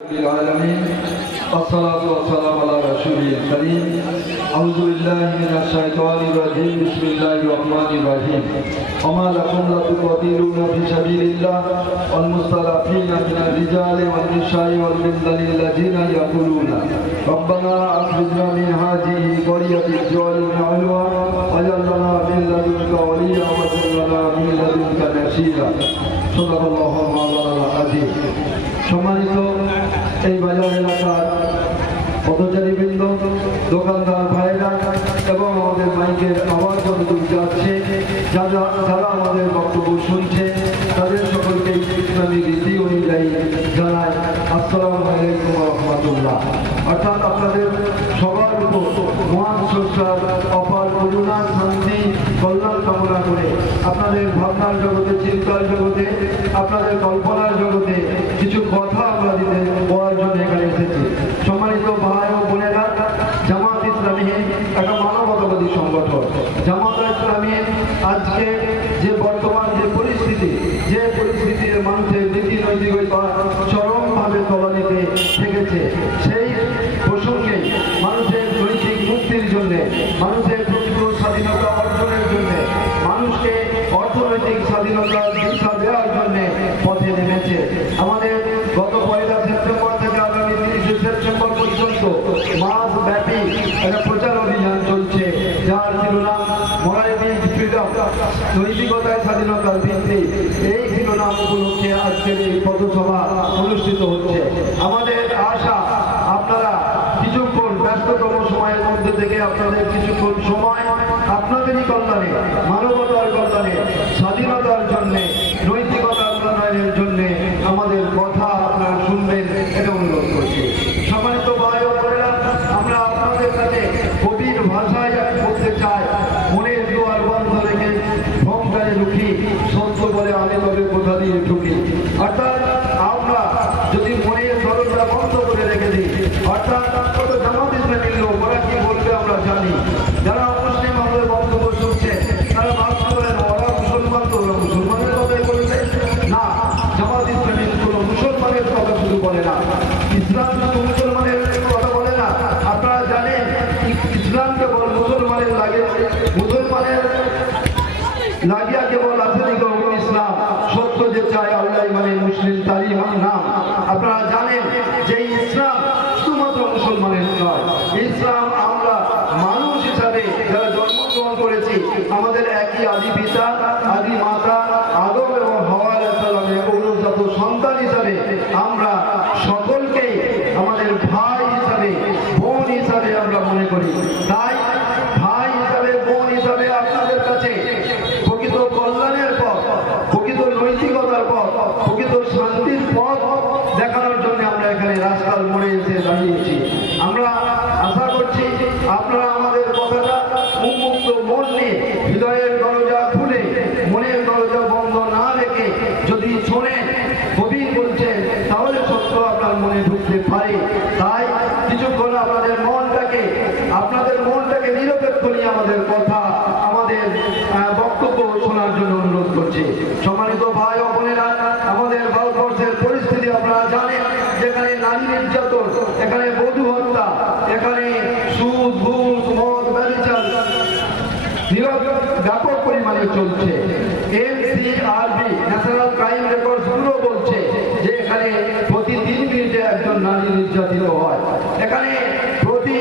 العالمين والصلاة والسلام على رسوله الكريم أعوذ بالله من الشيطان الرجيم بسم الله الرحمن الرحيم وما لكم لا تقاتلون في سبيل الله والمستضعفين من الرجال والنساء والولدان الذين يقولون ربنا أخرجنا من هذه القرية الظالم أهلها واجعل لنا من لدنك وليا واجعل لنا من لدنك نصيرا صدق الله مولانا العظيم সম্মানিত এই বাজার এলাকার পথচারীবৃন্দ, দোকানদার ভাইরা এবং আমাদের মাইকের আওয়াজ যতদূর যাচ্ছে, যারা আমাদের বক্তব্য শুনছে তাদের সকলকে ইসলামী রীতি অনুযায়ী জানায় আসসালামু আলাইকুম ওয়া রাহমাতুল্লাহ। অর্থাৎ আপনাদের সবার উপর মহান স্রষ্টার অপার করুণা, শান্তি, কল্যাণ কামনা করে আপনাদের ভাবনার জগতে, চিন্তার জগতে, আপনাদের কল্পনার জগতে কিছু কথা আমরা দিতে বলার জন্য এখানে এসেছি। সম্মানিত ভাই ও বোনেরা, জামাত ইসলামী একটা মানবতাবাদী সংগঠন। জামাত ইসলামী আজকে যে বর্তমান যে পরিস্থিতির মানুষের নীতি নৈতিকতা চরমভাবে তলানিতে থেকেছে, সেই প্রসঙ্গে মানুষের নৈতিক মুক্তির জন্য, মানুষের প্রকৃত স্বাধীনতা অর্জনের জন্য, মানুষকে অর্থনৈতিক স্বাধীনতা দিশা দেওয়ার জন্য পথে নেমেছে। আমাদের গত 1 সেপ্টেম্বর থেকে আগামী 30 সেপ্টেম্বর পর্যন্ত মাস ব্যাপী একটা প্রচার অভিযান চলছে, যার শিরোনাম মোরালিটি ফ্রিডম, নৈতিকতায় স্বাধীনতার ভিত্তি। এই শিরোনাম উপলক্ষে আজকের এই পথসভা অনুষ্ঠিত হচ্ছে। আমাদের আশা আপনারা কিছুক্ষণ ব্যস্ততম সময়ের মধ্যে থেকে আপনাদের কিছুক্ষণ সময় আপনাদেরই কল্যাণে, মানবতার কল্যাণে, স্বাধীনতার জন্যে, নৈতিকতার উন্নয়নের জন্যে আমাদের কথা আপনারা শুনবেন, এটা অনুরোধ করছি। সম্মানিত ভাই ও বোনেরা, আমরা আপনাদের কাছে কবির ভাষায় বলতে চাই, মনের দুয়ার বন্ধ রেখে ভ্রমকারে রুখি, সত্য বলে আমি তবে কোথা দিয়ে ঢুকি। অর্থাৎ আমরা যদি মনের দরজা বন্ধ করে রেখে দিই, অর্থাৎ কত জামাত ইসলামীর লোক, ওরা কি বলবে আমরা জানি। যারা মুসলিম আমাদের বক্তব্য শুনছে তারা ভাবতে পারেন ওরা মুসলমান, তো ওরা মুসলমানের কথাই বলবে না। জামাত ইসলামী কোনো মুসলমানের কথা শুধু বলে না, ইসলাম শুধু মুসলমানের কথা বলে না। আপনারা জানেন ইসলাম কেবল মুসলমানের লাগে, মুসলমানের লাগিয়া কেবল আসেনি গৌর ইসলাম, সত্য যে চায় আল্লাহ মানে মুসলিম তারই নাম। আপনারা জানেন যে ইসলাম শুধুমাত্র মুসলমানের নয়, ইসলাম আমরা মানুষ হিসাবে যারা জন্মগ্রহণ করেছি, আমাদের একই আদি পিতা, আদি মাতা আদম এবং হাওয়া আলাইহিস সালামের অগ্রজাত সন্তান হিসাবে আমরা সকলকেই আমাদের ভাই হিসাবে, বোন হিসাবে আমরা মনে করি। তাই ভাই হিসাবে, বোন হিসাবে আপনাদের কাছে প্রকৃত কল্যাণের পথ, প্রকৃত নৈতিকতার পথ, প্রকৃত শান্তির পথ দেখানোর জন্য আমরা এখানে রাস্তার মোড়ে এসে দাঁড়িয়েছি। আমরা আশা করছি আপনারা আমাদের কথাটা উন্মুক্ত মন নিয়ে, হৃদয়ের দরজা খুলে, মনের দরজা বন্ধ না রেখে যদি শোনেন, কবি বলছেন, তাহলে সত্য আপনার মনে ঢুকতে পারে। তাই কিছুক্ষণ আপনাদের মনটাকে নিরপেক্ষ নিয়ে আমাদের কথা, আমাদের বক্তব্য শোনার জন্য অনুরোধ করছি। সম্মানিত ভাই ও বোনেরা, আমাদের ভারতবর্ষের পরিস্থিতি আপনারা জানেন, যেখানে নারী নির্যাতন, এখানে বধূ হত্যা, এখানে সুদ, ঘুষ, মদ, ব্যভিচার ব্যাপক পরিমাণে চলছে। NCRB, national crime records bureau বলছে যে এখানে প্রতি 3 মিনিটে একজন নারী নির্যাতিত হয়। এখানে প্রতি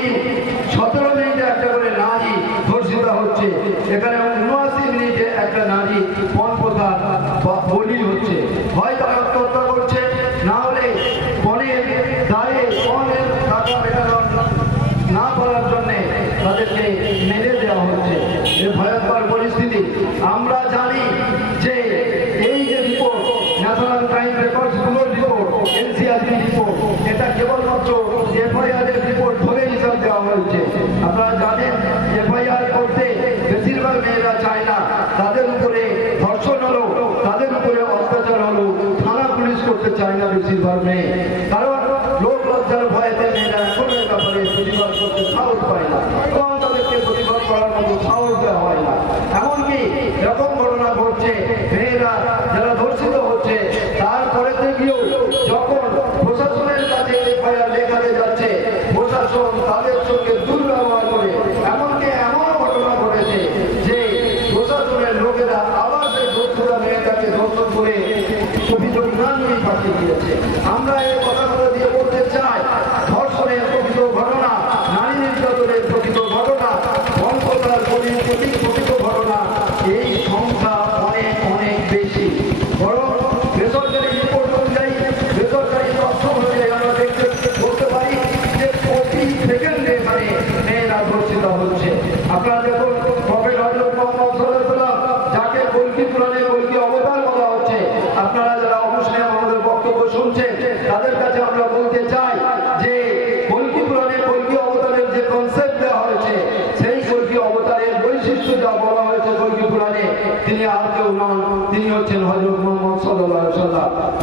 17 মিনিটে একটা করে নারী ধর্ষিতা হচ্ছে। এখানে 79 মিনিটে একটা নারী পণপ্রথার বলি হচ্ছে। হয় তারা আত্মহত্যা করছে, না হলে পণের দায়ে পণের টাকা মেটানো না করার জন্য তাদেরকে মেরে দেওয়া হচ্ছে। এই ভয়ঙ্কর পরিস্থিতি আমরা জানি যে এই যে রিপোর্ট, ন্যাশনাল ক্রাইম রেকর্ডস ব্যুরোর রিপোর্ট, NCRB রিপোর্ট, এটা কেবলমাত্র FIR এর রিপোর্ট ধরে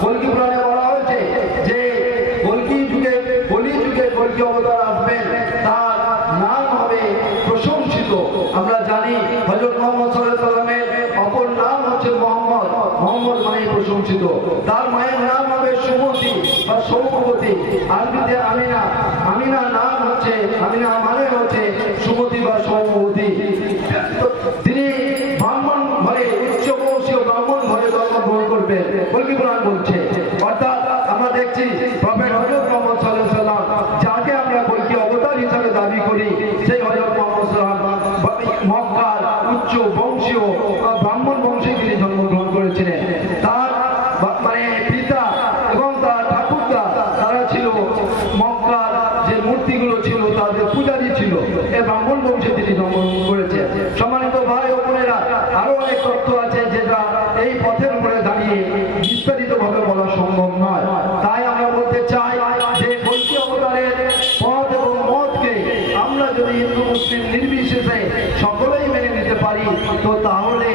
কলকি পুরাণে বলা হয়েছে যে কলকি যুগে কলকি অবতার আসবেন, তার নাম হবে প্রশংসিত। আমরা জানি হযরত মুহাম্মদ সাল্লাল্লাহু আলাইহি ওয়াসাল্লামের অপর নাম হচ্ছে মোহাম্মদ। মোহাম্মদ মানে প্রশংসিত। তার মায়ের নাম হবে সুমতি বা সৌমবতী, আরবিতে আমিনা। আমিনা নাম হচ্ছে, আমিনা মানে হচ্ছে সুমতি বা সৌমবতী। তিনি ব্রাহ্মণ ঘরে, উচ্চ বংশীয় ব্রাহ্মণ ঘরে জন্মগ্রহণ করবেন কলকি পুরাণ বলছে। অর্থাৎ আমরা দেখছি প্রফেট হযরত মুহাম্মদ সাল্লাল্লাহু আলাইহি ওয়াসাল্লাম, যাকে আমরা কলকি অবতার হিসাবে দাবি করি, সেই হযরত মুহাম্মদ সাল্লাল্লাহু আলাইহি ওয়াসাল্লাম মক্কার উচ্চ বংশীয় ব্রাহ্মণ বংশে তিনি জন্মগ্রহণ করেছিলেন। তার মানে পিতা এবং তার ঠাকুরদা তারা ছিল মক্কার যে মূর্তিগুলো ছিল তাদের পূজারী ছিল। এই ব্রাহ্মণ বংশে তিনি জন্মগ্রহণ করেছেন। সম্মানিত ভাই ও বোনেরা, আরো অনেক তথ্য আছে যেটা এই পথের উপরে দাঁড়িয়ে বিস্তারিতভাবে বলা সম্ভব নয়। তাই আমরা বলতে চাই যে কলকি অবতারের পথ এবং মতকে আমরা যদি হিন্দু মুসলিম নির্বিশেষে সকলেই মেনে নিতে পারি, তো তাহলে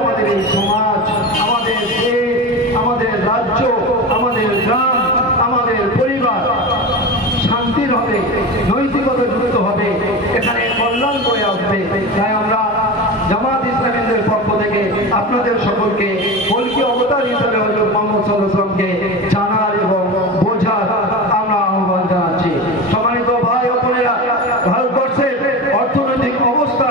আমাদের এই সমাজ, আমাদের দেশ, আমাদের রাজ্য, আমাদের গ্রাম, আমাদের পরিবার শান্তির হবে, নৈতিকতা যুক্ত হবে, এখানে কল্যাণ বয়ে আসবে। তাই আমরা জামাত ইসলামীদের পক্ষ থেকে আপনাদের সকলকে কলকি অবতার হিসেবে হযরত মুহাম্মদ সাল্লাল্লাহু আলাইহি ওয়াসাল্লামকে জানার এবং বোঝার আমরা আহ্বান জানাচ্ছি। সম্মানিত ভাই ও বোনেরা, ভারতবর্ষের অর্থনৈতিক অবস্থা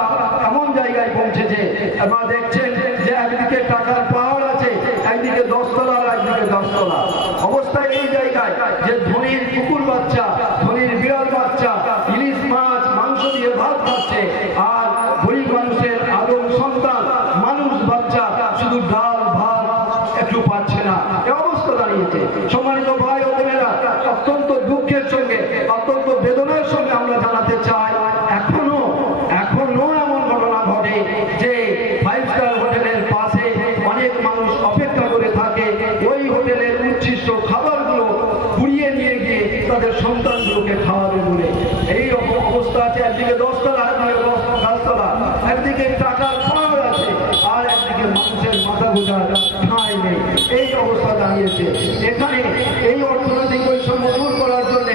এমন জায়গায় পৌঁছেছে, আপনারা দেখছেন যে একদিকে টাকার পাহাড় আছে, একদিকে 10 তলা আর একদিকে 10 তলা অবস্থা। এই জায়গায় যে ধনীর কুকুর বাচ্চা, ধনীর বিড়াল বাচ্চা ইলিশ মাছ মাংস দিয়ে ভাত খাচ্ছে, আর গরিব মানুষের আদম সন্তান মানুষ বাচ্চা শুধু ডাল ভাত একটু পাচ্ছে না। এই অবস্থা দাঁড়িয়েছে। সম্মানিত ভাই ও বোনেরা, অত্যন্ত দুঃখের সঙ্গে, অত্যন্ত বেদনার সঙ্গে আমরা জানাতে চাই, এখনো এমন ঘটনা ঘটে যে 5 স্টার হোটেলের পাশে অনেক মানুষ অপেক্ষা করে থাকে ওই হোটেলের উচ্ছিষ্ট খাবারগুলো কুড়িয়ে নিয়ে গিয়ে তাদের সন্তানগুলোকে খাওয়াবে বলে। এই রকম অবস্থা আছে। একদিকে 10 তলা, একদিকে 10 তলা, একদিকে টাকার পাহাড় আছে, আর একদিকে মানুষের মাথা গোজার ঠাঁই নেই। এই অবস্থা দাঁড়িয়েছে। এখানে এই অর্থনৈতিক বৈষম্য দূর করার জন্য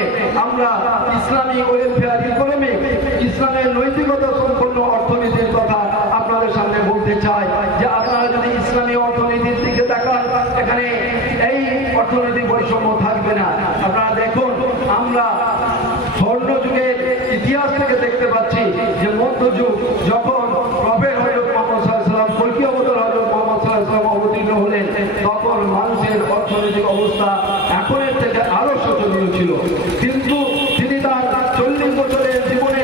আমরা ইসলামী ওয়েলফেয়ার ইকোনমিক, ইসলামের নৈতিকতা সম্পন্ন অর্থনীতির কথা আপনাদের সামনে বলতে চাই যে আপনারা যদি ইসলামী অর্থনীতির দিকে তাকান, এখানে এই অর্থনৈতিক বৈষম্য থাকবে না। আপনারা দেখুন, আমরা স্বর্ণ যুগের ইতিহাস থেকে দেখতে পাচ্ছি যে মধ্যযুগ যখন প্রফেট হযরত মুহাম্মদ সাল্লাল্লাহু আলাইহি ওয়াসাল্লাম, কলকি অবতার হযরত মুহাম্মদ সাল্লাল্লাহু আলাইহি ওয়াসাল্লাম অবতীর্ণ হলেন, তখন মানুষের অর্থনৈতিক অবস্থা এখনের থেকে আরো শোচনীয় ছিল। কিন্তু তিনি তার 40 বছরের জীবনে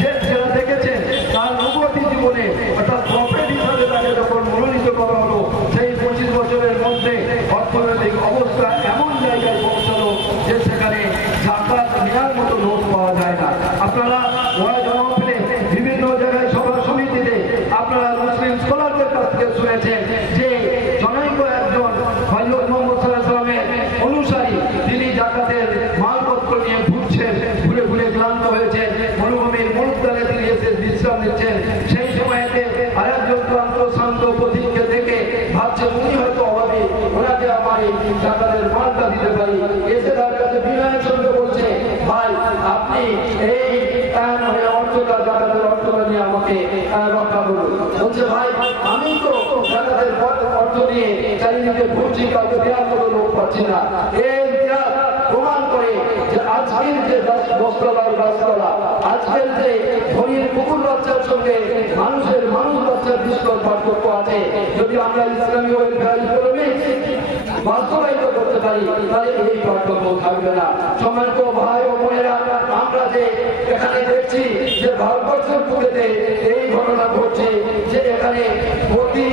যেটা দেখেছেন, তার নবুয়তি জীবনে অর্থাৎ প্রফেট হিসাবে তাকে যখন মনোনীত করা হলো, সেই 25 বছরের মধ্যে অর্থনৈতিক অবস্থা এমন জায়গায় পৌঁছালো যে সেখানে জাকাত নেওয়ার মতো লোক পাওয়া যায় না। আপনারা ওয়াজ মাহফিলে বিভিন্ন জায়গায় সভা সমিতিতে আপনারা মুসলিম স্কলারদের কাছ থেকে শুনেছেন যে জনৈক একজন হযরত মুহাম্মদ সাল্লাল্লাহু আলাইহি ওয়াসাল্লামের অনুসারী, তিনি জাকাতের মালপত্র নিয়ে ঘুরছেন, ঘুরে ঘুরে ক্লান্ত হয়েছেন, মরুভূমির মুলুকদারে তিনি এসে বিশ্রাম নিচ্ছেন। সেই সময়তে আরেকজন ক্লান্ত শান্ত পথিককে দেখে ভাবছে উনি হয়তো অভাবী, ওনাকে আমার এই জাকাতের মালটা দিতে পারি। এসে তার কাছে বিনয়ের সঙ্গে বলছে, ভাই আপনি এই জাকাতের অর্থটা নিয়ে আমাকে রক্ষা করুন। বলছে, ভাই আমি তো জাকাতের অর্থ নিয়ে চারিদিকে ঘুরছি, কাউকে দেওয়ার মতো লোক পাচ্ছি না। এই ইতিহাস প্রমাণ করে যে আজকের যে 10 তলা 10 তলা, আজকের যে ধনীর কুকুর বাচ্চার সঙ্গে মানুষ বাচ্চার বিস্তর পার্থক্য আছে। যদি আমরা ইসলামী ওয়েলফেয়ার ইকোনমিক বাস্তবায়িত করতে পারি, তাহলে এই পার্থক্য থাকবে না। সম্মানিত ভাই ও বোনেরা, আমরা যে এখানে দেখছি যে ভারতবর্ষের বুকেতে এই ঘটনা ঘটছে যে এখানে প্রতি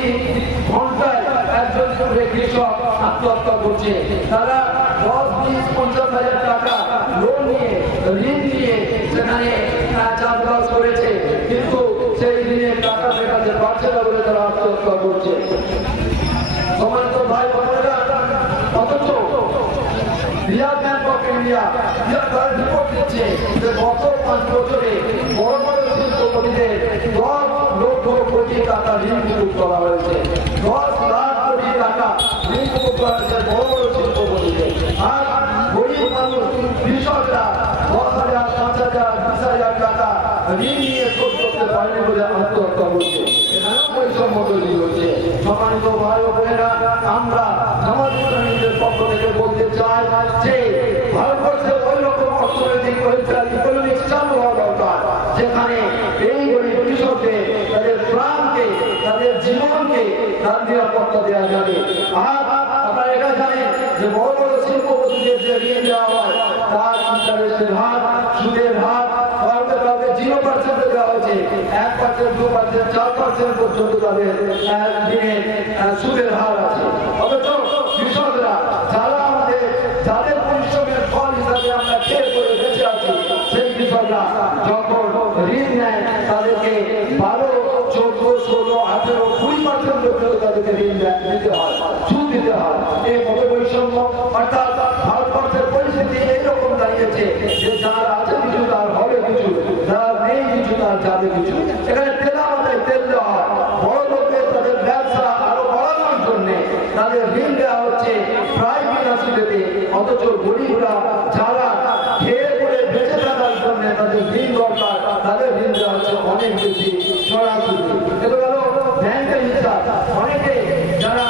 ঘন্টায় একজন করে কৃষক আত্মহত্যা করছে। তারা 10, 20, 50 হাজার টাকা লোন নিয়ে, ঋণ নিয়ে সেখানে চাষবাস করেছে, কিন্তু সেই ঋণের টাকা মেটাতে পারছে না বলে তারা আত্মহত্যা করছে। সম্মানিত ভাই বোনেরা, অথচ রিজার্ভ ব্যাংক অফ ইন্ডিয়া তারা রিপোর্ট দিচ্ছে যে গত 5 বছরে বড় বড় শিল্পপতিদের 10 লক্ষ কোটি টাকা ঋণ মুকুব করা হয়েছে। 10 লাখ কোটি টাকা বিনিয়োগ করা হয়েছে বড় বড় শিল্পপতিতে। আর গরিব মানুষ কৃষকরা 10,000, 5,000, 20,000 টাকা ঋণ নিয়ে শোধ করতে পারেনি বলে আত্মহত্যা করছে। এখানেও বৈষম্য তৈরি হচ্ছে। সম্মানিত ভাই ও বোনেরা, আমরা জামাত ইসলামীদের পক্ষ থেকে বলতে চাই যে ভারতবর্ষে ওই রকম অর্থনৈতিক ইকোনমিক চালু হওয়া দরকার যেখানে এই গরিব কৃষককে তাদের প্রাণকে তাদের জীবনকে তার নিরাপত্তা দেওয়া যাবে। আর আপনারা এটা জানেন যে বড় বড় শিল্পপতিদের যে ঋণ দেওয়া হয় তার ইন্টারেস্টের হার, সুদের হার কাউকে কাউকে 0% দেওয়া হয়েছে, 1%, 2%, 4% পর্যন্ত তাদের দিনের সুদের হার আছে। অথচ কৃষকরা যারা আমাদের যাদের পরিশ্রমের ফল হিসাবে আমরা খেয়ে করে বেঁচে আছি সেই কৃষকরা যখন ঋণ নেয় তাদেরকে 12, 14, 16, 18, 20% পর্যন্ত তাদেরকে ঋণ দিতে হয়, সুদ দিতে হয়। এই মত বৈষম্য অর্থাৎ ভারতবর্ষের পরিস্থিতি এইরকম দাঁড়িয়েছে যে যার আছে কিছু তার হবে কিছু, যার নেই কিছু তার যাবে কিছু। এখানে তেলা মাথায় তেল দেওয়া হয়, বড় লোকদের তাদের ব্যবসা আরো বাড়ানোর জন্য তাদের ঋণ দেওয়া হচ্ছে প্রায় বিনা সুদেতে। অথচ গরিবরা যারা খেয়ে পরে বেঁচে থাকার জন্য তাদের ঋণ দরকার তাদের ঋণ দেওয়া হচ্ছে অনেক বেশি সরাসরি। এটা গেল ব্যাংকের হিসাব। অনেকে যারা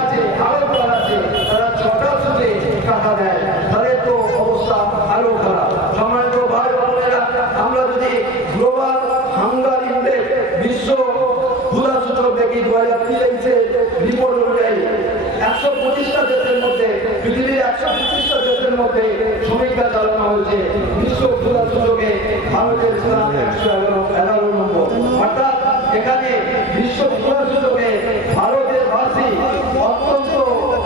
আছে আরো আছে তারা 6টা সুদে টাকা দেয়, তাদের তো অবস্থা আরো খারাপ। সম্মানিত ভাই বোনেরা, আমরা যদি গ্লোবাল হাঙ্গার ইন্ডেক্স বিশ্ব ক্ষুধা সূচক দেখি 2023 রিপোর্ট অনুযায়ী 125টা দেশের মধ্যে পৃথিবীর 125টা দেশের মধ্যে সমীক্ষা চালানো হয়েছে। বিশ্ব ক্ষুধা সূচকে ভারতের স্থান 111 নম্বর। অর্থাৎ এখানে বিশ্ব ক্ষুধা সূচকে ভারতের বাসী অত্যন্ত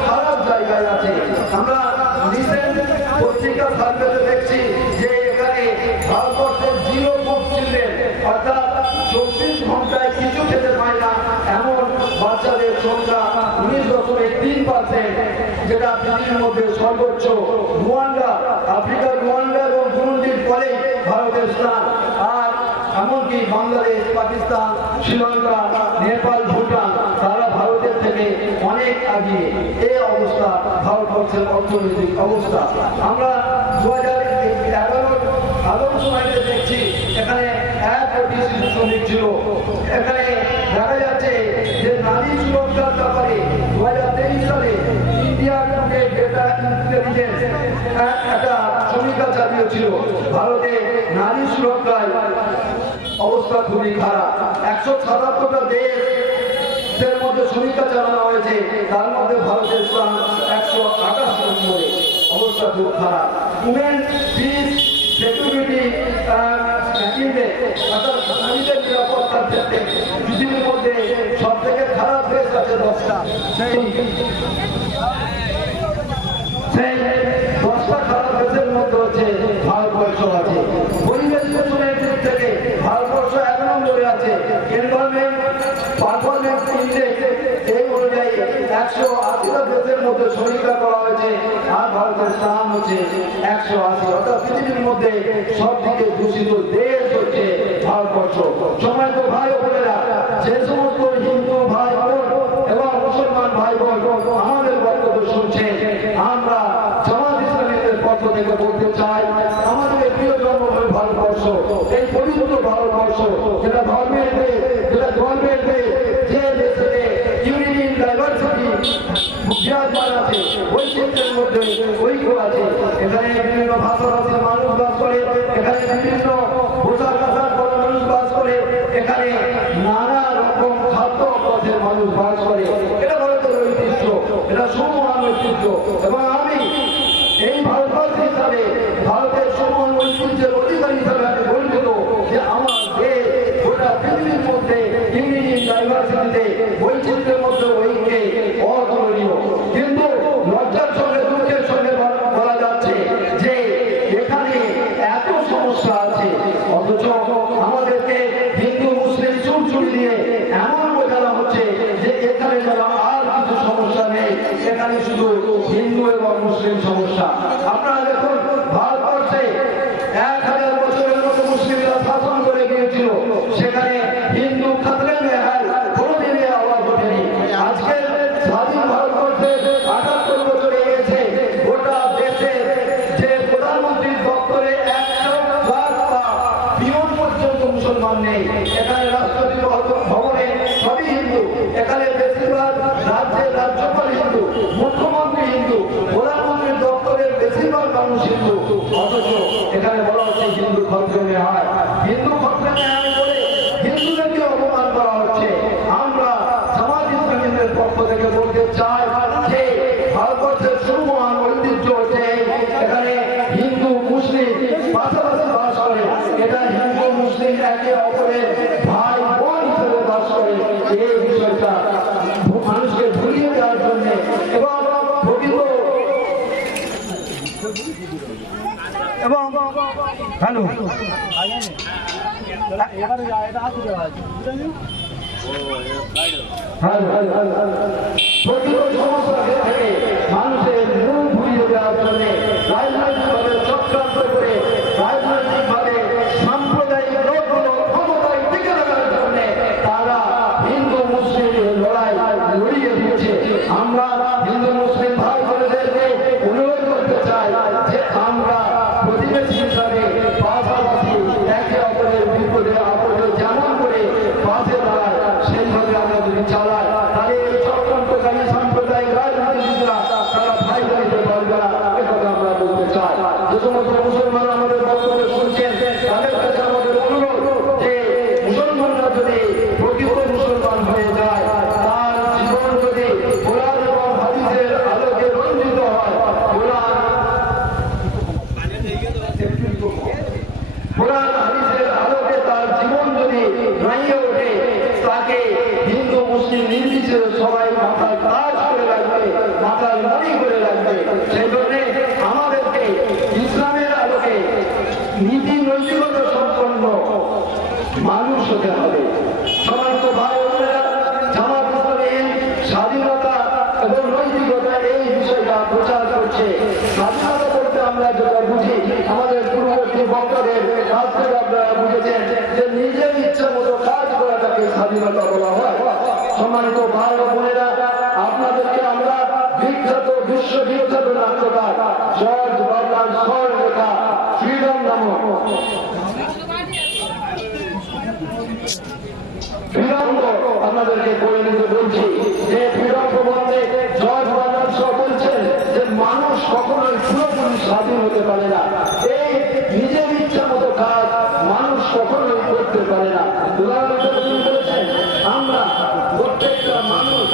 খারাপ জায়গায় আছে। আমরা রিসেন্ট পত্রিকা সার্ভেতে দেখছি যে এখানে ভারতবর্ষের 0 ফুড চিলড্রেন অর্থাৎ 24 ঘন্টায় কিছু খেতে পায় না এমন বাচ্চাদের সংখ্যা 19.3%, যেটা পৃথিবীর মধ্যে সর্বোচ্চ। রুয়ান্ডা, আফ্রিকার রুয়ান্ডা এবং বুরুন্ডির পরে ভারতের স্থান। আর এমনকি বাংলাদেশ, পাকিস্তান, শ্রীলঙ্কা, নেপাল, ভুটান তারা ভারতের থেকে অনেক আগিয়ে। এই অবস্থা ভারতবর্ষের অর্থনৈতিক অবস্থা। আমরা 2011 আদম সময়তে দেখছি এখানে 1 কোটি শিশু শ্রমিক ছিল। এখানে দেখা যাচ্ছে যে নারী সুরক্ষার ব্যাপারে 2023 সালে ইন্ডিয়া টুডে ডেটা ইন্টেলিজেন্স একটা সমীক্ষা চালিয়েছিল। ভারতে নারী সুরক্ষায় অবস্থা খুবই খারাপ। 177টা দেশের মধ্যে সমীক্ষা চালানো হয়েছে, তার মধ্যে ভারতের স্থান 128 নম্বরে। অবস্থা খুব খারাপ। উমেন পিস সিকিউরিটি ইন্ডেক্স অর্থাৎ নারীদের নিরাপত্তার ক্ষেত্রে পৃথিবীর মধ্যে সব থেকে খারাপ দেশ আছে 10টা। সেই 10টা খারাপ দেশের মধ্যে হচ্ছে ভারতবর্ষ আছে। পরিবেশ দূষণের দিক থেকে ভারতবর্ষ 1 নম্বরে আছে। এনভায়রনমেন্ট পারফরমেন্স ইন্ডেক্স এই অনুযায়ী 180টা দেশের মধ্যে সমীক্ষা করা হয়েছে আর ভারতের স্থান হচ্ছে 180। অর্থাৎ পৃথিবীর মধ্যে সব থেকে দূষিত দেশ হচ্ছে ভারতবর্ষ। সম্মানিত ভাই বোনেরা, যে সমস্ত হিন্দু ভাই বোন এবং মুসলমান ভাই বোন আমাদের বক্তব্য শুনছেন, আমরা জামাত ইসলামীদের পক্ষ থেকে বলতে চাই আমাদের প্রিয় জন্মভূমি ভারতবর্ষ, এই পবিত্র ভারতবর্ষ যেটা ধর্মের দেশ, যেটা গর্বের দেশ, যে দেশে ইউনিটি ইন ডাইভার্সিটি বিরাজমান আছে, বৈচিত্র্যের মধ্যে ঐক্য আছে। এখানে বিভিন্ন ভাষাভাষীর মানুষ বাস করে, এখানে বিভিন্ন পোশাক আশাক করা মানুষ বাস করে, এখানে নানা রকম খাদ্য পথের মানুষ বাস করে। এটা ভারতের ঐতিহ্য, এটা সুমহান ঐতিহ্য। এবং আমি এই ভারতবর্ষ হিসাবে ভারতের সুমহান ঐতিহ্যের অধিকারী হিসাবে আমি গর্বিত যে আমার দেশ গোটা পৃথিবীর মধ্যে ইউনিটি ইন ডাইভার্সিটিতে বৈচিত্র্যের মধ্যে ঐক্যে অতুলনীয়। কিন্তু লজ্জার সঙ্গে দুঃখের সঙ্গে বলা যাচ্ছে যে এখানে এত সমস্যা আছে, অথচ আমাদেরকে হিন্দু মুসলিম চুরচুরি দিয়ে এমন বোঝানো হচ্ছে যে এখানে যেন আর কিছু সমস্যা নেই, এখানে শুধু হিন্দু এবং মুসলিম সমস্যা। আপনারা দেখুন, ভারতবর্ষে 1000 বছরের মতো মুসলিমরা শাসন করে গিয়েছিল, সেখানে হিন্দু খাতরে মেহাল কোনোদিনই আওয়াজ ওঠেনি। আজকের স্বাধীন নেই। এখানে রাষ্ট্রপতি ভবনে সবই হিন্দু, এখানে বেশিরভাগ রাজ্যের রাজ্যপাল হিন্দু, মুখ্যমন্ত্রী হিন্দু, প্রধানমন্ত্রীর দপ্তরের বেশিরভাগ মানুষ হিন্দু। অথচ এখানে বলা হচ্ছে হিন্দু খতরে হয়, হিন্দু খতরে হয় বলে হিন্দুদেরকে অপমান করা হচ্ছে। আমরা জামাত ইসলামীদের পক্ষ থেকে বলতে চাই যে ভারতবর্ষের সুমহান ঐতিহ্য হচ্ছে এখানে হিন্দু মুসলিম পাশাপাশি বাস করে। এটা হিন্দু মুসলিম একে অপরের ভাই বোন হিসেবে বাস করে। এই বিষয়টা মানুষকে ভুলিয়ে দেওয়ার জন্য এবং প্রকৃত এবং হ্যালো প্রকৃত সমস্যা থেকে মানুষের মুখ ঘুরিয়ে দেওয়ার জন্য রাজনৈতিকভাবে চক্রান্ত করে রাজনৈতিকভাবে সাম্প্রদায়িক লোকগুলো ক্ষমতায় টিকে রাখার জন্য তারা হিন্দু মুসলিমের লড়াই লড়িয়ে দিচ্ছে। আমরা হিন্দু মুসলিম ভাই বোনেদেরকে অনুরোধ করতে চাই যে আমরা প্রতিবেশী হিসাবে পাশাপাশি একে অপরের বিপদে আপদে যেমন করে পাশে দাঁড়ায় সেইভাবে আমরা যদি চালাই তাহলে এই চক্রান্তকারী সাম্প্রদায়িক রাজনীতিবিদরা তারা ভাই দাঁড়িতে পারবে না। একথা আমরা বলতে চাই। যে সমস্ত মুসলমান আমাদের বক্তব্য শুনছেন তাদের কাছে আমাদের অনুরোধ যে মুসলমানরা যদি প্রকৃত মুসলমান হয়ে যায়, তার জীবন যদি কোরআন এবং হাদিসের আলোকে রঞ্জিত হয়, কোরআন হাদিসের আলোকে তার জীবন যদি রাইয়ে ওঠে, তাকে হিন্দু মুসলিম নির্বিশেষে সবাই মাথায় তাজ করে রাখবে, মাথায় মণি করে রাখবে। সেই জন্য আমাদেরকে ইসলামের আলোকে নীতি নৈতিকতা সম্পন্ন মানুষ হতে হবে। সম্মানিত ভাই বোনেরা, জামাত ইসলামী স্বাধীনতা এবং নৈতিকতা এই বিষয়টা প্রচার করছে। স্বাধীনতা বলতে আমরা যেটা বুঝি, আমাদের পূর্ববর্তী বক্তাদের কাছ থেকে আপনারা বুঝেছেন যে নিজের ইচ্ছা মতো কাজ করাটাকে স্বাধীনতা বলা হয়। সম্মানিত ভাই ও বোনেরা, আপনাদেরকে আমরা বিখ্যাত বিশ্ববিখ্যাত নাট্যকার জর্জ বার্নার শর লেখা ফ্রিডম নামক বিলম্ব আপনাদেরকে বলে নিতে বলছি যে ফ্রিডম প্রবন্ধে জর্জ বার্নার শ বলছেন যে মানুষ কখনোই পুরোপুরি স্বাধীন হতে পারে না। এই নিজের ইচ্ছা মতো কাজ মানুষ কখনোই করতে পারে না। উদাহরণ হিসেবে তিনি বলেছেন, আমরা প্রত্যেকটা মানুষ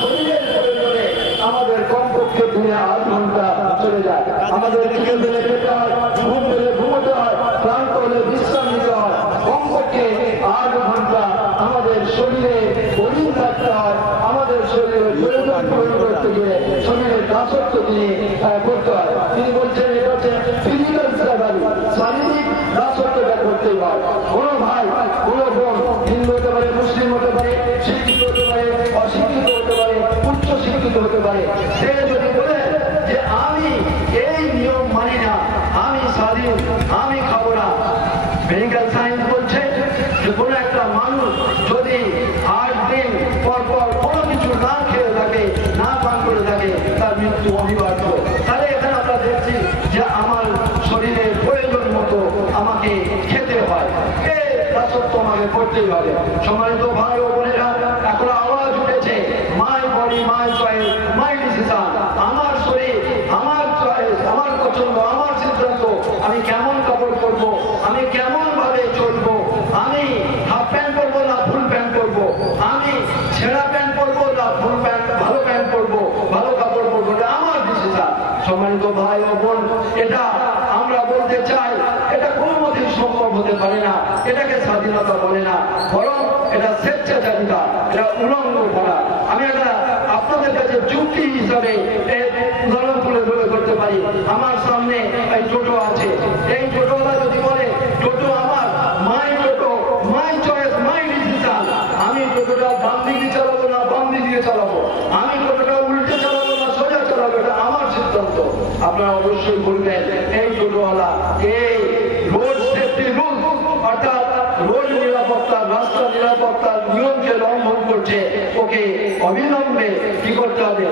শরীরের প্রয়োজনে আমাদের কমপক্ষে দিনে 8 ঘন্টা চলে যায়। আমাদের খেতে দিলে খেতে হয়, ঘুম দিলে ঘুমোতে হয়, ক্লান্ত হলে বিশ্রাম নিতে হয়। কমপক্ষে 8 ঘন্টা আমাদের শরীরে অধীন থাকতে হয়। আমাদের শরীরে প্রয়োজন পূরণ করতে গিয়ে শরীরের দাসত্ব তিনি করতে হয়। তিনি বলছেন এটা হচ্ছে ফিজিক্যাল স্ট্রাগল, শারীরিক দাসত্বটা করতেই হয়। কোনো ভাই কোনো বোন হিন্দু হতে পারে, মুসলিম হতে পারে, শিক্ষিত হতে পারে, অশিক্ষিত হতে পারে, উচ্চ শিক্ষিত হতে পারে, সে যদি বলে যে আমি এই নিয়ম মানি না, আমি স্বাধীন, আমি খাবো না। মেডিকেল সায়েন্স বলছে যে কোনো একটা মানুষ যদি 8 দিন পর পর কোনো কিছু না খেয়ে থাকে, না পান করে থাকে, তার মৃত্যু অনিবার্য। তাহলে এখানে আমরা দেখছি যে আমার শরীরের প্রয়োজন মতো আমাকে খেতে হয়, এই দাসত্ব আমাকে করতেই হবে। সম্মানিত ভাই ও বোনেরা, এখন আওয়াজ উঠেছে my body my choice my decision. আমার শরীর আমার চয়েস, আমার পছন্দ, আমার সিদ্ধান্ত। আমি কেমন কাপড় পরবো, আমি কেমন ভাবে চলবো, আমি হাফ প্যান্ট পরবো না ফুল প্যান্ট পরবো, আমি ছেঁড়া প্যান্ট পরবো না ফুল প্যান্ট ভালো প্যান্ট পরবো, ভালো কাপড় পরবো, এটা আমার ডিসিশন। সম্মানিত ভাই ও বোন, এটা আমরা বলতে চাই এটা কোনো মতেই সম্ভব হতে পারে না। এটাকে স্বাধীনতা বলে না, বরং এটা স্বেচ্ছাচারিতা, এটা উলঙ্গ করা। আমি একটা আপনাদের কাছে যুক্তি হিসাবে উদাহরণ তুলে করতে পারি। আমার সামনে এই টোটো আছে, এই টোটোওয়ালা যদি বলে টোটো আমার, মাই টোটো মাই চয়েস মাই ডিসিশন, আমি টোটোটা ডান দিকে চালাবো না বাম দিকে চালাবো, আমি টোটোটা উল্টে চালাবো না সোজা চালাবো, এটা আমার সিদ্ধান্ত। আপনারা অবশ্যই বলবেন এই টোটোওয়ালা এই রোড সেফটি রুল অর্থাৎ রোড নিরাপত্তা, রাস্তা নিরাপত্তার নিয়মকে লঙ্ঘন করছে, ওকে অবিলম্বে কি করতে হবে,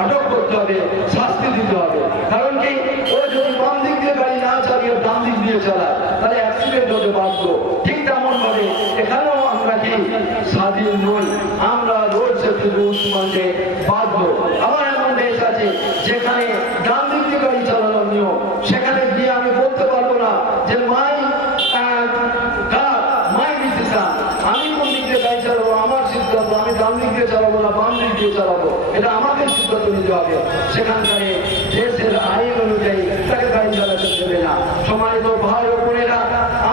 আটক করতে হবে, শাস্তি দিতে হবে। কারণ কি, ও যদি বাম দিক দিয়ে গাড়ি না চালিয়ে ডান দিক দিয়ে চালায়, তাহলে অ্যাক্সিডেন্ট ঠিক তেমন ভাবে এখানেও আমরা কি স্বাধীন নই, আমরা রয়েছে রুলস মানতে বাধ্য। আবার এমন দেশ আছে যেখানে ডান দিক দিয়ে গাড়ি চালানোর নিয়ম, সেখানে গিয়ে আমি বলতে পারবো না যে মাই ডিসিশন, আমি কোন দিক দিয়ে গাড়ি চালাবো, আমার সিদ্ধান্ত, আমি ডান দিক দিয়ে চালাবো না বাম দিক দিয়ে চালাবো, এটা আমাকে সিদ্ধান্ত নিতে হবে। সেখানকারে দেশের আইন অনুযায়ী তাকে গাড়ি চালাতে দেবে না। সম্মানিত ভাই ও বোনেরা,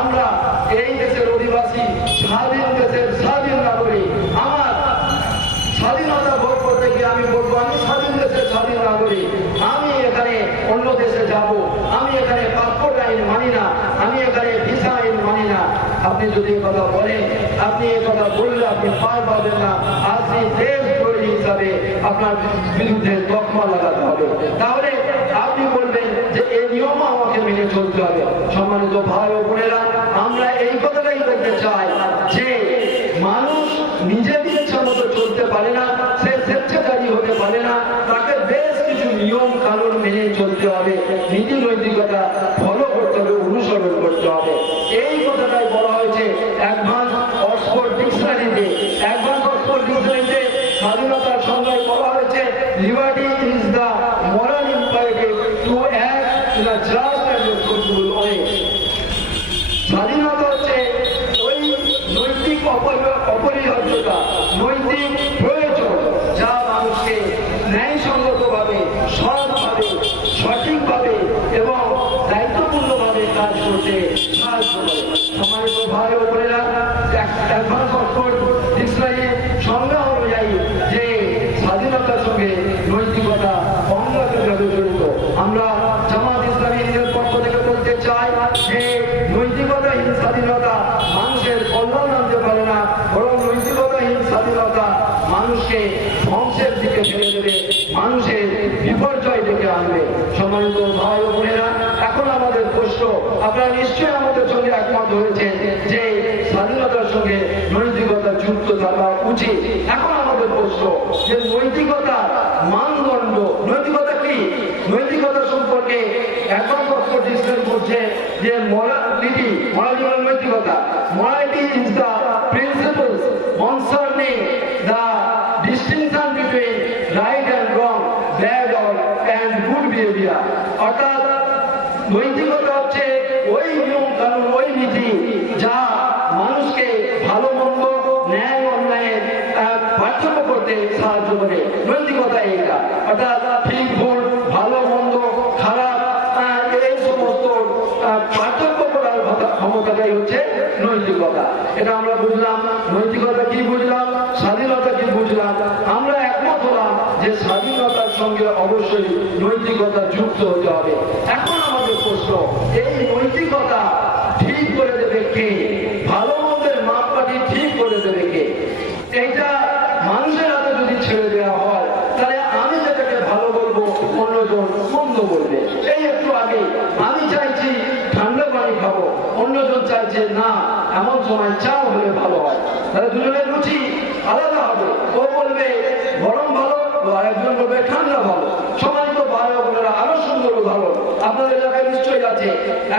আমরা এই দেশের অধিবাসী, স্বাধীন দেশের স্বাধীন নাগরিক। আমার স্বাধীনতা ভোগ করতে গিয়ে আমি বলবো আমি স্বাধীন দেশের স্বাধীন নাগরিক, আমি এখানে অন্য দেশে যাব, আমি এখানে পাসপোর্ট আইন মানি না, আমি এখানে ভিসা আইন মানি না। আপনি যদি কথা বলেন, আপনি কথা বললে আপনি পার পাবেন না। আপনি দেশ তৈরি হিসাবে আপনার বিরুদ্ধে তকমা লাগাতে হবে, তাহলে আপনি বলবেন যে এই নিয়ম আমাকে মেনে চলতে হবে। সম্মানিত ভাই ও বোনেরা, আমরা এই কথাটাই বলতে চাই যে মানুষ নিজের ইচ্ছা মতো চলতে পারে না, সে স্বেচ্ছাচারী হতে পারে না, তাকে বেশ কিছু নিয়ম কানুন মেনে চলতে হবে, নীতি নৈতিকতা ফলো করতে হবে, অনুসরণ করতে হবে। এই কথাটাই বলা হয়েছে অ্যাডভান্স অক্সফোর্ড ডিকশনারিতে। অ্যাডভান্স অক্সফোর্ড ডিকশনারিতে স্বাধীনতার সংজ্ঞায় বলা হয়েছে liberty is the moral imperative to act in a just and responsible way. স্বাধীনতা হচ্ছে ওই নৈতিক অপরিহার্যতা, নৈতিক প্রয়োজন যা মানুষকে ন্যায়সঙ্গতভাবে, সৎভাবে, সঠিকভাবে এবং দায়িত্বপূর্ণভাবে কাজ করতে সাহায্য করে। সম্মানিত ভাই ও বোনেরা, অ্যাডভান্স অক্সফোর্ড ডিকশনারি সংজ্ঞা অনুযায়ী যে স্বাধীনতার সঙ্গে নৈতিকতা অঙ্গাঙ্গিভাবে জড়িত। আমরা জামাত ইসলামীর পক্ষ থেকে বলতে চাই যে নৈতিকতাহীন স্বাধীনতা মানুষের কল্যাণ আনতে পারে না, বরং নৈতিকতাহীন স্বাধীনতা মানুষকে ধ্বংসের দিকে ফেলে দেবে, মানুষের বিপর্যয় ডেকে আনবে। সম্মানিত ভাই ও বোনেরা, এখন আমাদের প্রশ্ন, আপনারা নিশ্চয়ই আমাদের সঙ্গে একমত হয়েছেন যে স্বাধীনতার সঙ্গে নৈতিকতা যুক্ত থাকা উচিত। এখন আমাদের প্রশ্ন যে নৈতিকতার মানদণ্ড, নৈতিকতা কি? নৈতিকতা সম্পর্কে এখন বলছে যে মোরালিটি মানে নৈতিকতা, morality is the principles concerning the distinction between right and wrong, bad and good behaviour. অর্থাৎ নৈতিকতা হচ্ছে ওই নিয়ম কানুন, ওই নীতি যা মানুষকে ভালো মন্দ, ন্যায় অন্যায়ের পার্থক্য করতে সাহায্য করে। নৈতিকতা এটা, অর্থাৎ ঠিক ভুল, ভালো মন্দ, খারাপ, এই সমস্ত পার্থক্য করার ক্ষমতাটাই হচ্ছে নৈতিকতা। এটা আমরা বুঝলাম। নৈতিকতা কি বুঝলাম, স্বাধীনতা কি বুঝলাম। আমরা একমত হলাম যে স্বাধীনতার সঙ্গে অবশ্যই নৈতিকতা যুক্ত হতে হবে। এখন আমাদের প্রশ্ন, এই নৈতিকতা ঠিক করে দেবে কে? ভালো মন্দের মাপকাঠি ঠিক করে দেবে কে? এইটা মানুষের হাতে যদি ছেড়ে দেওয়া হয়, তাহলে আমি যেটাকে ভালো বলবো অন্যজন মন্দ বলবে। এই একটু আগে আমি চাইছি ঠান্ডা পানি খাবো, অন্যজন চাইছে না এমন সময় চা হলে ভালো হয়, তাহলে দুজনের রুচি আলাদা হবে। ও বলবে গরম ভালো, আরেকজন বলবে ঠান্ডা ভালো। সম্মানিত ভাই বোনেরা, আরো সুন্দর উদাহরণ আপনাদের এলাকায় নিশ্চয়ই আছে।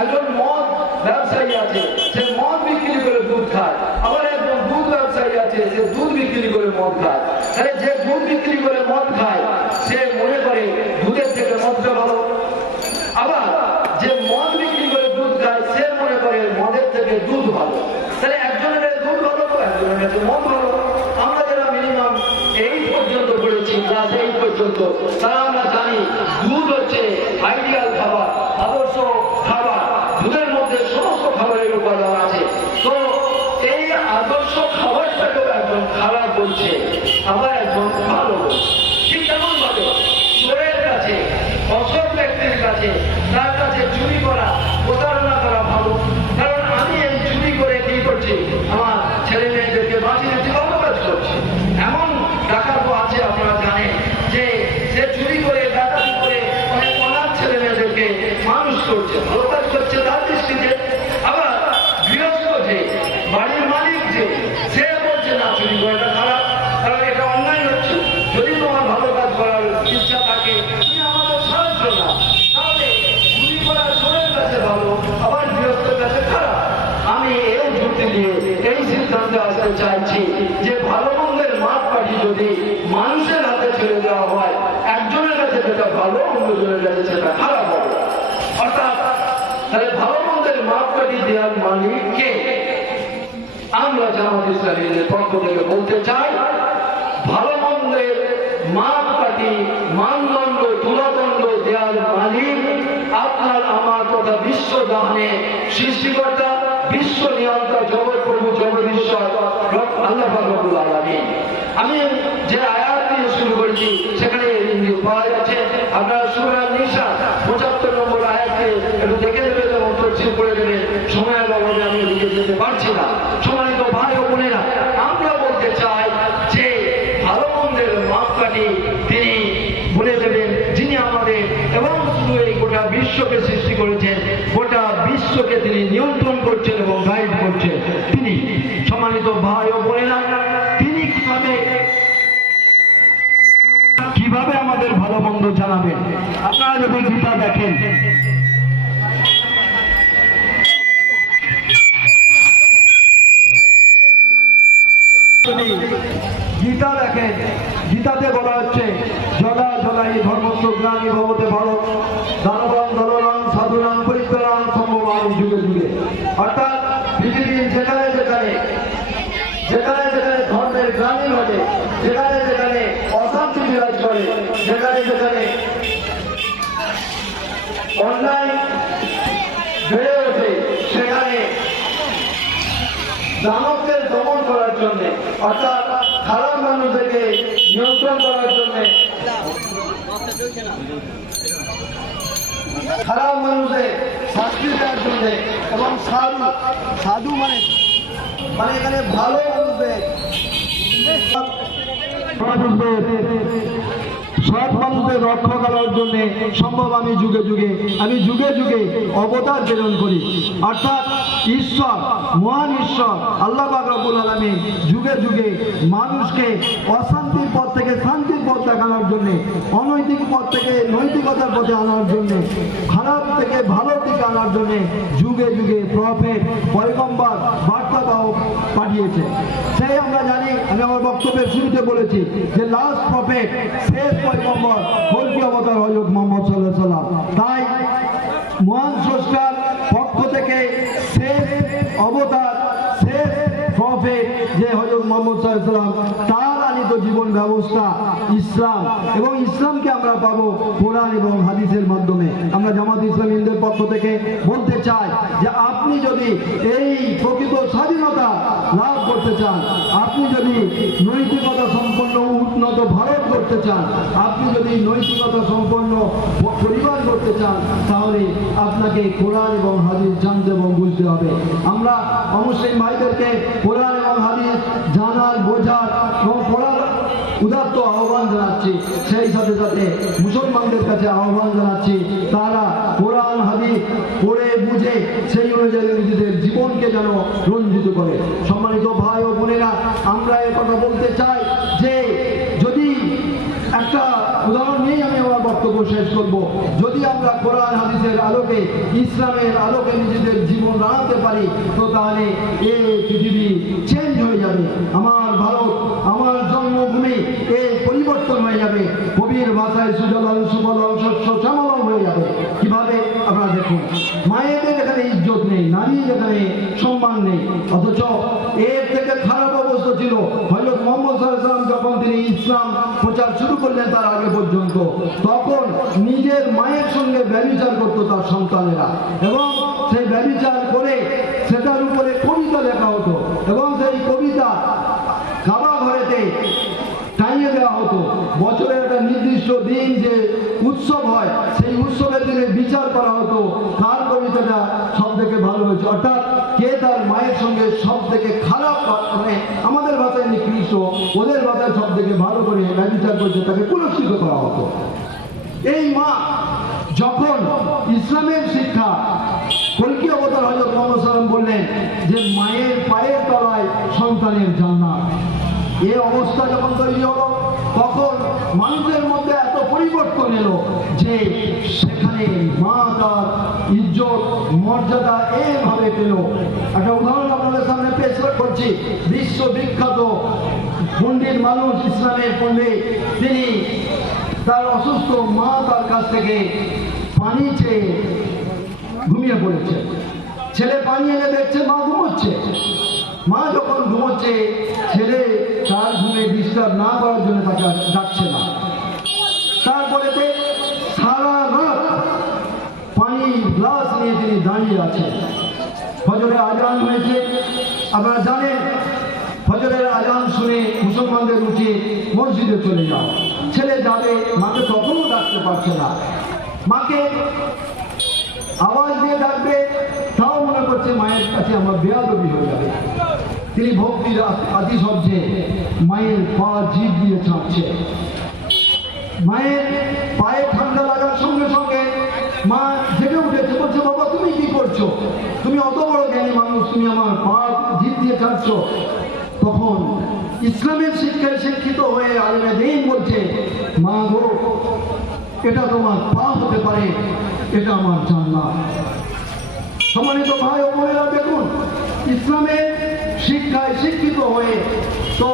একজন মদ ব্যবসায়ী আছে, সে মদ বিক্রি করে দুধ খায়। আবার একজন দুধ ব্যবসায়ী আছে, সে দুধ বিক্রি করে মদ খায়। তাহলে যে দুধ বিক্রি করে মদ খায় সে মনে করে দুধের থেকে মদটা ভালো, আবার যে মদ বিক্রি করে দুধ খায় সে মনে করে মদের থেকে দুধ ভালো। তাহলে একজনের দুধ ভালো, একজনের মদ ভালো। আমরা যারা মিনিমাম 8 পর্যন্ত পড়েছি, ক্লাস 8 পর্যন্ত, তারা আমরা জানি দুধ হচ্ছে আইডিয়াল খাবার, আদর্শ খাবার। দুধের মধ্যে সমস্ত খাবারের উপাদান আছে। তো এই আদর্শ খাবারটাকেও একজন খারাপ বলছে, আবার একজন ভালো বলছে। ঠিক তেমন ভাবে চোরের কাছে, অসৎ ব্যক্তির কাছে, তার কাছে চুরি করা, প্রতারণা করা ভালো। কারণ আমি এই চুরি করে কি করছি, আমার ছেলে মেয়েদেরকে বাঁচিয়ে দিচ্ছি, ভালো কাজ করছি। এমন ডাকাত আছে আপনারা জানেন যে সে চুরি করে, ডাকাতি করে অনেক অনাথ ছেলে মেয়েদেরকে মানুষ করছে, ভালো কাজ করছে তার দৃষ্টিতে। আবার গৃহস্থ যে বাড়ির মালিক যে, সে বলছে না চুরি করাটা খারাপ, কারণ এটা অন্যায় হচ্ছে। যদি তোমার ভালো কাজ করার ইচ্ছা থাকে তুমি আমাদের সাহায্য না, তাহলে চুরি করা চোরের কাছে ভালো, আবার গৃহস্থের কাছে খারাপ। আমি এই যুক্তি অন্যজনের কাছে সেটা খারাপ হবে। অর্থাৎ তাহলে ভালো মন্দের মাপকাঠি দেওয়ার মালিক কে? আমরা জামাত ইসলামীদের পক্ষ থেকে বলতে চাই, ভালো মন্দের মাপকাঠি মানদণ্ড তুলাদণ্ড দেওয়ার মালিক আপনার আমার তথা বিশ্ব জাহানে সৃষ্টিকর্তা, বিশ্ব নিয়ন্তা, জগৎ প্রভু, জগদীশ্বর আল্লাহ রব্বুল আলামিন। আমি যে আয়াত দিয়ে শুরু করেছি সেখানে ইঙ্গিত পাওয়া যাচ্ছে। আপনারা সূরা নিসা 75 নম্বর আয়াতকে একটু দেখে নেবেন এবং তফসির করে দেবেন। সময়ের অভাবে আমি লিখে যেতে পারছি না। সম্মানিত ভাই ও বোনেরা, আমরা বলতে চাই যে ভালো মন্দের মাপকাঠি তিনি বলে দেবেন, যিনি আমাদের এবং শুধু এই গোটা বিশ্বকে সৃষ্টি করেছেন, গোটা বিশ্বকে তিনি নিয়ন্ত্রণ করছেন এবং গাইড করছেন তিনি। সম্মানিত ভাই ও বোনেরা, তিনি কিভাবে আমাদের ভালো মন্দ জানাবেন? আপনারা যদি গীতা দেখেন, গীতা দেখেন, গীতাতে বলা হচ্ছে জলা জলাই ধর্মস্ব গ্লানি ভবতে ভারত দানবাং দলরাং সাধুরাং পরিত্রাং সম্ভবাং যুগে যুগে। অর্থাৎ পৃথিবীর যেখানে যেখানে যেখানে যেখানে ধর্মের গ্লানি ঘটে, যেখানে যেখানে অশান্তি বিরাজ করে, যেখানে যেখানে অন্যায় বেড়ে ওঠে, সেখানে দানবকে দমন করার জন্য, অর্থাৎ খারাপ মানুষদেরকে নিয়ন্ত্রণ করার জন্য, খারাপ মানুষদের শাস্তি দেওয়ার জন্য, এবং সাধু সাধু মানে এখানে ভালো মানুষদের সৎ মানুষদের রক্ষা করার জন্য সম্ভব আমি যুগে যুগে অবতার প্রেরণ করি। অর্থাৎ ঈশ্বর, মহান ঈশ্বর আল্লাহ পাক রব্বুল আলামিন যুগে যুগে মানুষকে অশান্তির পথ থেকে শান্তির পথ দেখানোর জন্য, অনৈতিক পথ থেকে নৈতিকতার পথে আনার জন্য, খারাপ থেকে ভালোর দিকে আনার জন্য যুগে যুগে প্রফেট, পয়গম্বর, বার্তাবাহক পাঠিয়েছে। সেই আমরা জানি, আমি আমার বক্তব্যের শুরুতে বলেছি যে লাস্ট প্রফেট, শেষ পয়গম্বর, কল্কি অবতার হযরত মুহাম্মদ সাল্লাল্লাহু আলাইহি ওয়াসাল্লাম। তাই মহান স্রষ্টার পক্ষ থেকে শেষ অবতার, শেষ প্রফেট যে হযরত মুহাম্মদ সাল্লাল্লাহু আলাইহি ওয়াসাল্লাম, তার আনিত জীবন ব্যবস্থা ইসলাম, এবং ইসলামকে আমরা পাবো কোরআন এবং হাদিসের মাধ্যমে। আমরা জামাত ইসলামীদের পক্ষ থেকে বলতে চাই যে আপনি যদি এই প্রকৃত স্বাধীনতা লাভ করতে চান, আপনি যদি নৈতিকতা সম্পন্ন উন্নত ভারত করতে চান, আপনি যদি নৈতিকতা সম্পন্ন পরিবার করতে চান, তাহলে আপনাকে কোরআন এবং হাদিস জানতে এবং বুঝতে হবে। আমরা অমুসলিম ভাইদেরকে কোরআন এবং হাদিস জানার, বোঝার এবং পড়ার উদাত্ত আহ্বান জানাচ্ছি। সেই সাথে সাথে মুসলমানদের কাছে আহ্বান জানাচ্ছি, তারা কোরআন হাদিস পড়ে বুঝে সেই অনুযায়ী নিজেদের জীবনকে যেন রঞ্জিত করে। সম্মানিত ভাই ও বোনেরা, আমরা এ কথা বলতে চাই যে যদি একটা উদাহরণ নিয়েই আমি আমার বক্তব্য শেষ করব, যদি আমরা কোরআন হাদিসের আলোকে, ইসলামের আলোকে নিজেদের জীবন রাখতে পারি, তো তাহলে এই পৃথিবী চেঞ্জ হয়ে যাবে। আমার ভারত, আমার জন্মভূমি পরিবর্তন হয়ে যাবে। কবির ভাষায় সুজলং সুফলং শস্য শ্যামলং হয়ে যাবে। কিভাবে? আপনারা দেখুন, মায়েদের এখানে ইজ্জত নেই, নারীর এখানে সম্মান নেই, অথচ এর থেকে খারাপ অবস্থা ছিল হযরত মুহাম্মদ সাল্লাল্লাহু আলাইহি ওয়াসাল্লাম যখন তিনি ইসলাম প্রচার শুরু করলেন, তার আগে পর্যন্ত তখন নিজের মায়ের সঙ্গে ব্যভিচার করত তার সন্তানেরা, এবং সেই ব্যভিচার করে সেটার উপরে কবিতা লেখা হতো, এবং সেই কবিতা কাবা ঘরেতে টাইয়ে দেওয়া হতো। বছরের একটা নির্দিষ্ট দিন যে উৎসব হয়, সেই উৎসবের দিনে বিচার করা হতো কার কবিতাটা সব থেকে ভালো হয়েছে, অর্থাৎ কে তার মায়ের সঙ্গে সব থেকে খারাপ, মানে আমাদের ভাষায় নিকৃষ্ট, ওদের ভাষায় সব থেকে ভালো করে ব্যভিচার করেছে, তাকে পুরস্কৃত করা হতো। এই মা যখন ইসলামের শিক্ষা, কল্কি অবতার হযরত মুহাম্মদ সাল্লাল্লাহু আলাইহি ওয়াসাল্লাম বললেন যে মায়ের পায়ের তলায় সন্তানের জান্নাত, এই অবস্থা যখন তৈরি হলো, তখন মানুষের মধ্যে এত পরিবর্তন এলো যে সেখানে মা তার ইজ্জত মর্যাদা এইভাবে পেল। একটা উদাহরণ আপনাদের সামনে পেশ করছি। বিশ্ববিখ্যাত পণ্ডিত মানুষ, ইসলামের পণ্ডিত, তিনি তার অসুস্থ মা তার কাছ থেকে পানি চেয়ে ঘুমিয়ে পড়েছে। ছেলে পানি এনে দেখছে মা ঘুমোচ্ছে। মা যখন ঘুমোচ্ছে, ছেলে তার ঘুমে ডিস্টার্ব না করার জন্য তাকে ডাকছে না। তারপরে সারা রাত পানির গ্লাস নিয়ে তিনি দাঁড়িয়ে আছেন। ফজরের আজান হয়েছে, আপনারা জানেন ফজরের আজান শুনে মুসলমানদের উচিত মসজিদে চলে যাও। ছেলে যাবে, মাকে তখনও ডাকতে পারছে না। মাকে আওয়াজ দিয়ে ডাকবে, তাও মনে করছে মায়ের কাছে আমার বেয়াদবি হয়ে যাবে। তিনি ভক্তির আদি শব্দে মায়ের পা জিভ দিয়ে ছাড়ছে। মায়ের পায়ে ঠান্ডা লাগার সঙ্গে সঙ্গে মা জেগে উঠেছে, বলছে বাবা তুমি কি করছো? তুমি অত বড় জ্ঞানী মানুষ, তুমি আমার পা জিভ দিয়ে ছাড়ছো। তখন ইসলামের শিক্ষায় শিক্ষিত হয়ে আলেমে দ্বীন বলছে, মা গো, এটা তোমার পা হতে পারে, এটা আমার জান্নাত। সম্মানিত ভাই ও বোনেরা, দেখুন ইসলামের শিক্ষায় শিক্ষিত হয়ে তো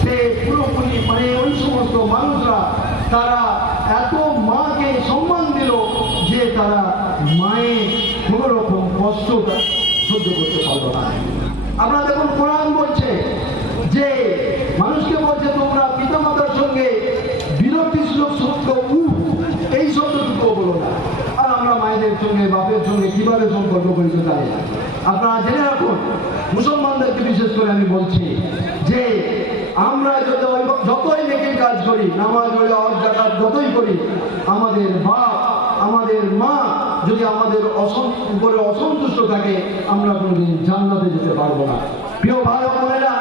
সে পুরোপুরি মানে ওই সমস্ত মানুষরা তারা এত মাকে সম্মান দিল যে তারা মায়ের কোন রকম কষ্ট সহ্য করতে পারল না। আপনারা দেখুন কোরআন বলছে যে মানুষকে বলছে তোমরা পিতামাতার সঙ্গে বিরক্তিসূচক শব্দ এই শব্দটুকু বলো না। আর আমরা মায়েদের সঙ্গে বাপের সঙ্গে কিভাবে সম্পর্ক করেছে জানি না। আপনারা জেনে রাখুন, মুসলমানদেরকে বিশেষ করে আমি বলছি যে আমরা যতই নেকির কাজ করি, নামাজ হজ যাকাত যতই করি, আমাদের বাপ আমাদের মা যদি আমাদের উপরে অসন্তুষ্ট থাকে, আমরা কোনোদিন জান্নাতে যেতে পারবো না। প্রিয় ভাই বোনেরা,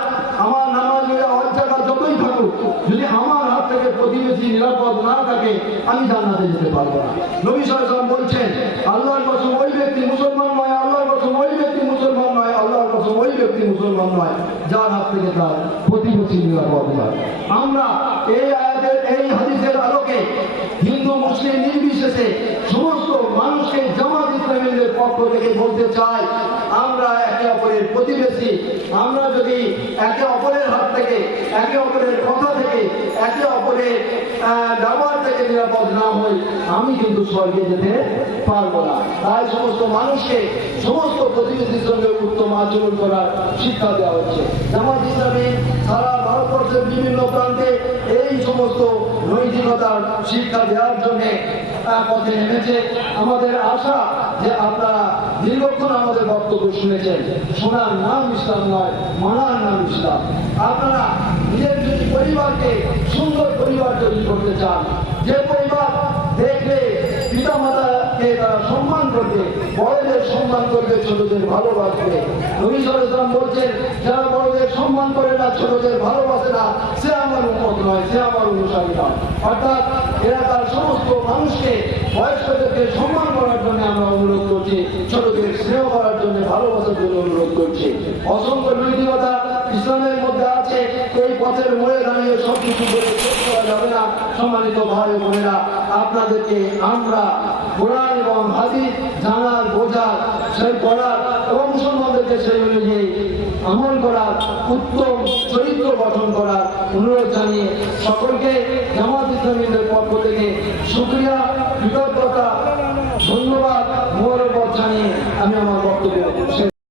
আমার নামাজ হজ যাকাত যতই থাকুক, যদি আমার হাত থেকে প্রতিবেশী নিরাপদ না থাকে, আমি জান্নাতে যেতে পারবো না। নবী সাল্লাল্লাহু আলাইহি ওয়াসাল্লাম বলছেন, আল্লাহর কসম ওই ব্যক্তি মুসলমান নয়, আল্লাহর কসম ওই ব্যক্তি মুসলমান নয়, আল্লাহর কসম ওই ব্যক্তি মুসলমান নয় যার হাত থেকে তার প্রতিবেশী নিরাপদ নয়। আমরা এই আয়াতের এই হাদিসের আলোকে হিন্দু মুসলিম নির্বিশেষে সমস্ত মানুষকে জামাত ইসলামীদের পক্ষ থেকে বলতে চাই, আমরা একে অপরের প্রতিবেশী। আমরা যদি একে অপরের হাত থেকে, একে অপরের কথা থেকে, একে অপরের ব্যবহার থেকে নিরাপদ না হই, আমি কিন্তু স্বর্গে যেতে পারবো না। তাই সমস্ত মানুষকে সমস্ত প্রতিবেশীর সঙ্গে উত্তম আচরণ করার শিক্ষা দেওয়া হচ্ছে। জামাত ইসলামী সারা ভারতবর্ষের বিভিন্ন প্রান্তে এই সমস্ত নৈতিকতার শিক্ষা দেওয়ার জন্য পথে নেমেছে। আমাদের আশা যে আপনারা দীর্ঘক্ষণ আমাদের বক্তব্য শুনেছেন। শোনার নাম ইসলাম নয়, মানার নাম ইসলাম। আপনারা নিজের যদি পরিবারকে সুন্দর পরিবার তৈরি করতে চান, যে পরিবার দেখলে পিতা মাতাকে তারা সম্মান করবে, বড়দের সম্মান করবে, ছোটদের ভালোবাসবে। নবী সাল্লাল্লাহু আলাইহি ওয়াসাল্লাম বলছেন, যারা বড়দের সম্মান করে না, ছোটদের ভালোবাসে না, সে আমার উম্মত নয়, সে আমার অনুসারী নয়। অর্থাৎ এরা তার সমস্ত মানুষকে, বয়স্কদেরকে সম্মান করার জন্য আমরা অনুরোধ করছি, ছোটদের স্নেহ করার জন্য, ভালোবাসার জন্য অনুরোধ করছি। অসংখ্য নৈতিকতা ইসলামের মধ্যে আছে, এই পথের মোড়ে দাঁড়িয়ে সবকিছু করে শেষ করা যাবে না। সম্মানিত ভাই বোনেরা, আপনাদেরকে আমরা কোরআন এবং হাদিস জানার, বোঝার, সেই পড়ার এবং মুসলমানদেরকে সেই অনুযায়ী আমল করার, উত্তম চরিত্র গঠন করার অনুরোধ জানিয়ে সকলকে জামাত ইসলামীদের পক্ষ থেকে শুকরিয়া, কৃতজ্ঞতা, ধন্যবাদ, মোবারকবাদ জানিয়ে আমি আমার বক্তব্য